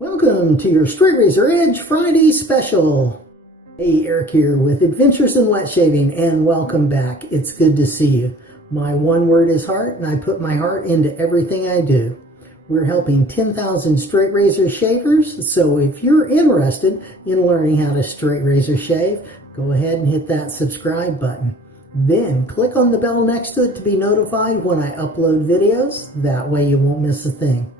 Welcome to your Straight Razor Edge Friday special. Hey, Eric here with Adventures in Wet Shaving, and welcome back. It's good to see you. My one word is heart, and I put my heart into everything I do. We're helping 10,000 straight razor shavers, so if you're interested in learning how to straight razor shave, go ahead and hit that subscribe button. Then click on the bell next to it to be notified when I upload videos. That way you won't miss a thing.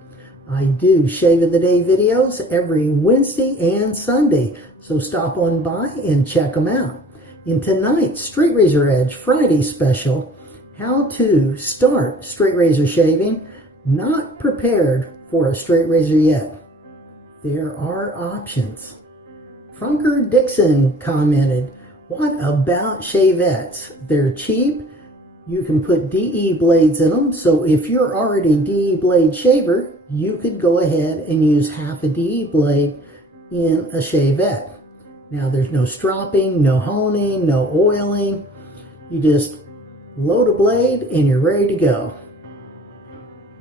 I do Shave of the Day videos every Wednesday and Sunday, so stop on by and check them out. In tonight's Straight Razor Edge Friday special, how to start straight razor shaving, not prepared for a straight razor yet. There are options. Trunker Dixon commented, "What about shavettes? They're cheap. You can put DE blades in them, so if you're already DE blade shaver, you could go ahead and use half a DE blade in a shavette. Now there's no stropping, no honing, no oiling. You just load a blade and you're ready to go."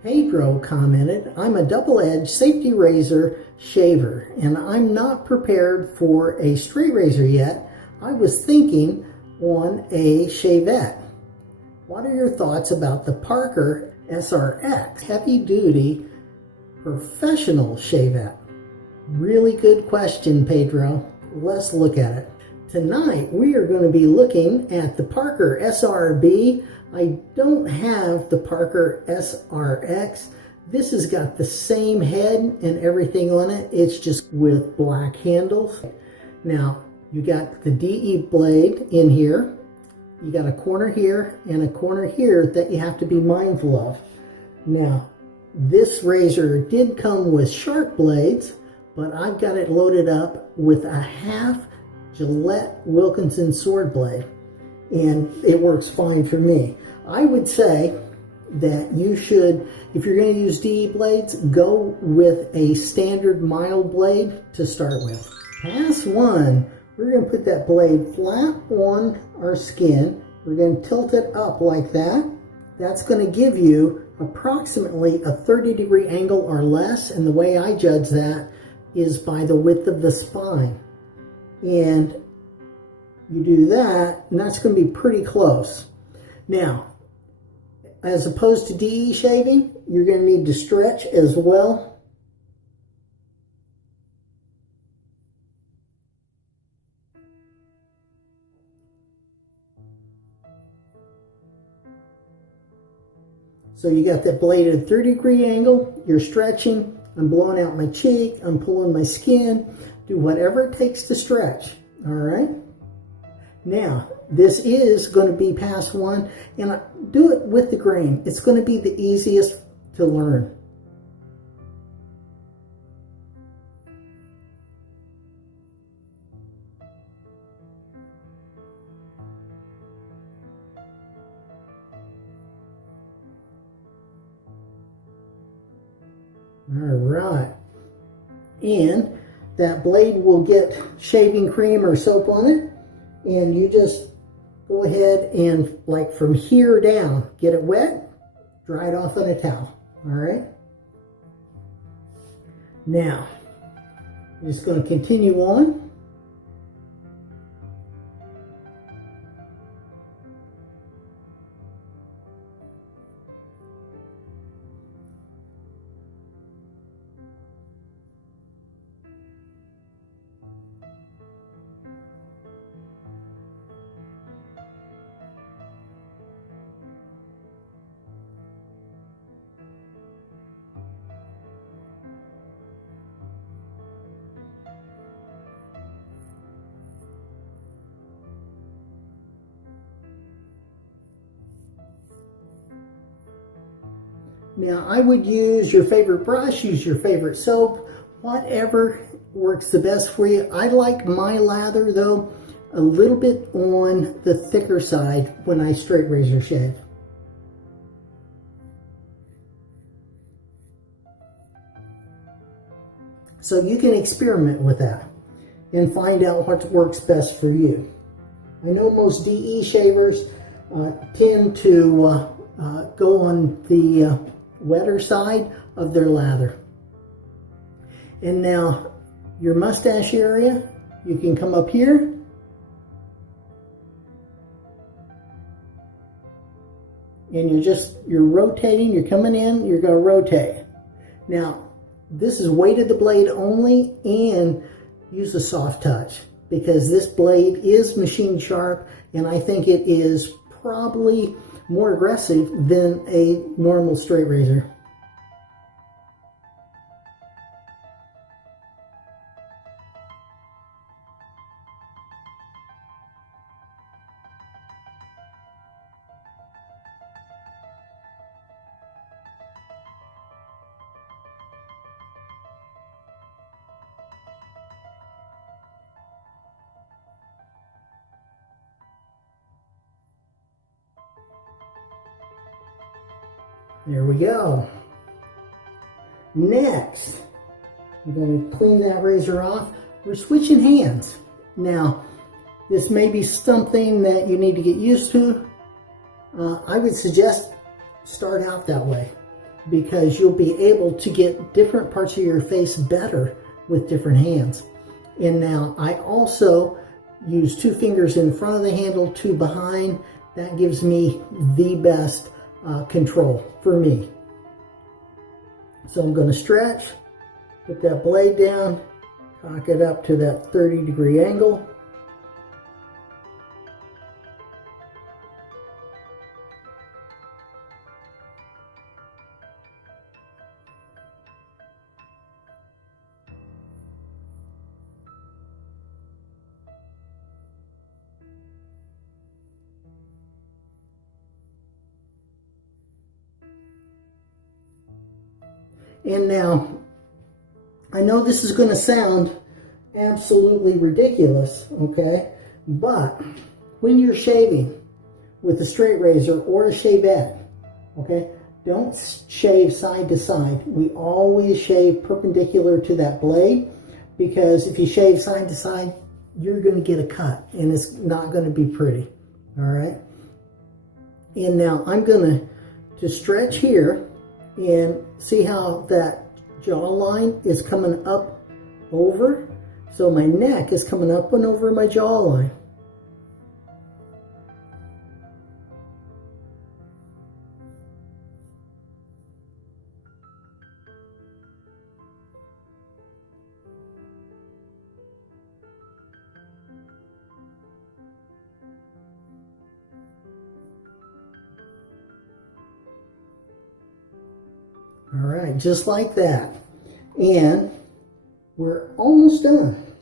Pedro commented, "I'm a double-edged safety razor shaver and I'm not prepared for a straight razor yet. I was thinking on a shavette. What are your thoughts about the Parker SRX heavy-duty professional shavette?" Really good question, Pedro. Let's look at it. Tonight, we are going to be looking at the Parker SRB. I don't have the Parker SRX. This has got the same head and everything on it. It's just with black handles. Now, you got the DE blade in here. You got a corner here and a corner here that you have to be mindful of. Now, this razor did come with sharp blades, but I've got it loaded up with a half Gillette Wilkinson sword blade, and it works fine for me. I would say that you should, if you're going to use DE blades, go with a standard mild blade to start with. Pass one, we're going to put that blade flat on our skin. We're going to tilt it up like that. That's going to give you approximately a 30-degree angle or less, and the way I judge that is by the width of the spine. And you do that, and that's going to be pretty close. Now, as opposed to DE shaving, you're going to need to stretch as well. So you got that blade at a 30-degree angle, you're stretching, I'm blowing out my cheek, I'm pulling my skin, do whatever it takes to stretch, all right? Now, this is going to be pass one, and do it with the grain. It's going to be the easiest to learn. All right, and that blade will get shaving cream or soap on it, and you just go ahead and, like, from here down, get it wet, dry it off on a towel. All right, now I'm just going to continue on. Now, I would use your favorite brush, use your favorite soap, whatever works the best for you. I like my lather, though, a little bit on the thicker side when I straight razor shave. So you can experiment with that and find out what works best for you. I know most DE shavers tend to go on the wetter side of their lather. And now your mustache area, you can come up here. And you're rotating, you're coming in, you're going to rotate. Now, this is weighted the blade only, and use a soft touch because this blade is machine sharp, and I think it is probably more aggressive than a normal straight razor. There we go. Next, I'm going to clean that razor off. We're switching hands. Now, this may be something that you need to get used to. I would suggest start out that way because you'll be able to get different parts of your face better with different hands. And now I also use 2 fingers in front of the handle, 2 behind. That gives me the best control for me. So I'm going to stretch, put that blade down, cock it up to that 30-degree angle. And now, I know this is going to sound absolutely ridiculous, okay? But when you're shaving with a straight razor or a shavette, okay, don't shave side to side. We always shave perpendicular to that blade because if you shave side to side, you're going to get a cut and it's not going to be pretty, all right? And now I'm going to stretch here and see how that jawline is coming up over. So my neck is coming up and over my jawline. All right, just like that. And we're almost done.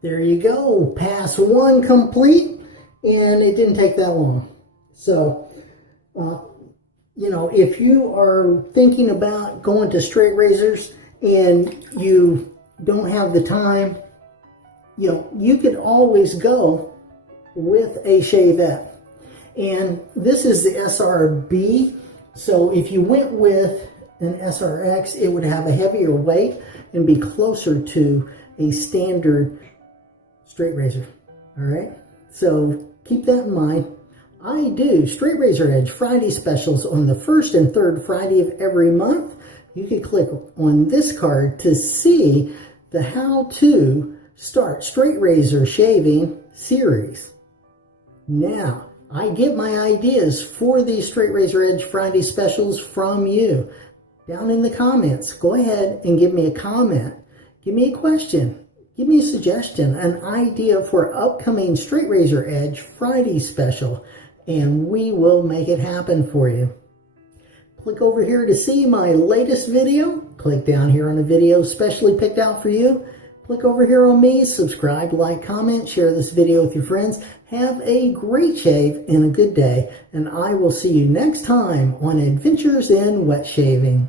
There you go, pass 1 complete, and it didn't take that long. So, you know, if you are thinking about going to straight razors and you don't have the time, you know, you could always go with a shavette. And this is the SRB, so if you went with an SRX, it would have a heavier weight and be closer to a standard straight razor, all right? So keep that in mind. I do Straight Razor Edge Friday specials on the 1st and 3rd Friday of every month. You can click on this card to see the how to start straight razor shaving series. Now, I get my ideas for these Straight Razor Edge Friday specials from you. Down in the comments, go ahead and give me a comment. Give me a question. Give me a suggestion, an idea for upcoming Straight Razor Edge Friday special, and we will make it happen for you. Click over here to see my latest video. Click down here on a video specially picked out for you. Click over here on me, subscribe, like, comment, share this video with your friends. Have a great shave and a good day, and I will see you next time on Adventures in Wet Shaving.